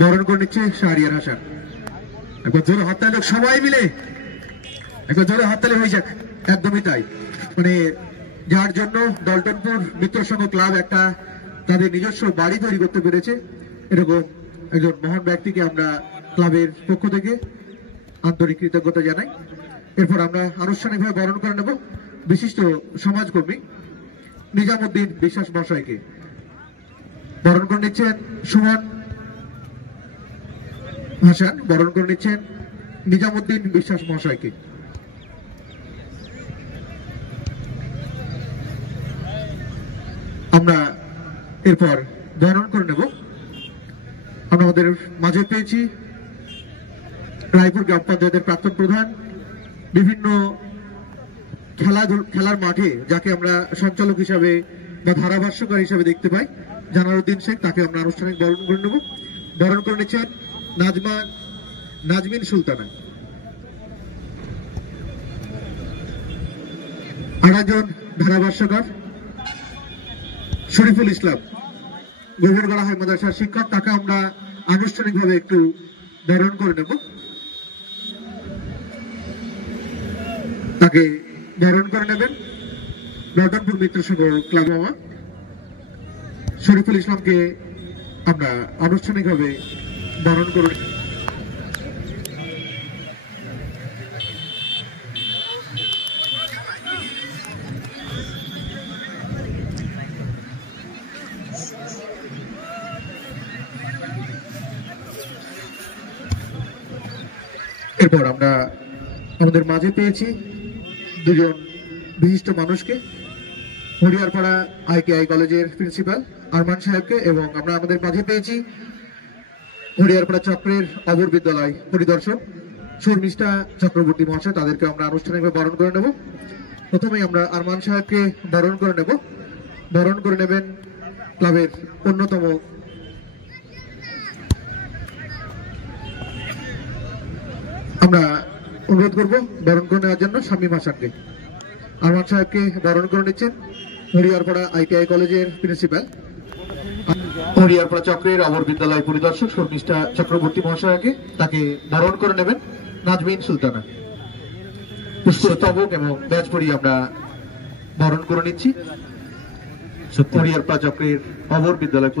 বরণ করে নিচ্ছে শাহরিয়ার হাসান। একবার জোরে হাততালি সবাই মিলে, একবার জোরে হাততালি হয়ে যাক। একদমই তাই, মানে যার জন্য ডলটনপুর মিত্র সংঘ ক্লাব একটা তাদের নিজস্ব বাড়ি তৈরি করতে পেরেছে, এরকম একজন মহান ব্যক্তিকে আমরা ক্লাবের পক্ষ থেকে আন্তরিক কৃতজ্ঞতা জানাই। এরপর আমরা আনুষ্ঠানিকভাবে বরণ করে নেব বিশিষ্ট সমাজকর্মী নিজামুদ্দিন বিশ্বাস মশাইকে। বরণ করে নিচ্ছেন সুমন হাসান, বরণ করে নিচ্ছেন নিজামুদ্দিন বিশ্বাস মহাশয়কে। আমরা এরপর বরণ করে নেব। আমরা আমাদের মাঝে পেয়েছি রায়পুর গ্রাম পঞ্চায়েতের প্রাক্তন প্রধান, বিভিন্ন খেলার মাঠে যাকে আমরা সঞ্চালক হিসাবে বা ধারাভাষ্যকার হিসাবে দেখতে পাই, জানারুদ্দিন শেখ, তাকে আমরা আনুষ্ঠানিক বরণ করে নেব। বরণ করে নিচ্ছেন নাজমিন সুলতানা। আরেকজন ধারাভাষ্যকার শরীফুল ইসলাম, গভীরগড়া হাই মাদ্রাসার শিক্ষক, তাকে আমরা আনুষ্ঠানিকভাবে একটু বরণ করে নেব। তাকে বরণ করে নেবেন ডলটনপুর মিত্র সংঘ ক্লাব মামা শরীফুল ইসলামকে আমরা আনুষ্ঠানিকভাবে বরণ করে। এরপর আমরা আমাদের মাঝে পেয়েছি দুজন বিশিষ্ট মানুষকে, হরিয়ারপাড়া ITI কলেজের প্রিন্সিপাল আরমান সাহেবকে, এবং আমরা আমাদের মাঝে পেয়েছি হরিয়ারপাড়া চক্রের অবর বিদ্যালয় পরিদর্শক শর্মিষ্ঠা চক্রবর্তী মহাশয়, তাদেরকে আমরা আনুষ্ঠানিকভাবে বরণ করে নেব। প্রথমেই আমরা আরমান সাহেবকে বরণ করে নেব। বরণ করে নেবেন ক্লাবের অন্যতম আমরা অনুরোধ করব বরণ করে নেওয়ার জন্য শামীম হাসানকে। আরমান সাহেবকে বরণ করে নিচ্ছেন হরিয়ারপাড়া ITI কলেজের প্রিন্সিপাল, হরিয়ারপাড়া চক্রের অবর বিদ্যালয় পরিদর্শক শর্মিষ্ঠা চক্রবর্তী মহাশয়কে, তাকে বরণ করে নেবেন নাজমিন সুলতানা। পুষ্পস্তবক এবং ব্যাজ পরিয়ে আমরা বরণ করে নিচ্ছি হরিয়ারপাড়া চক্রের অবর বিদ্যালয়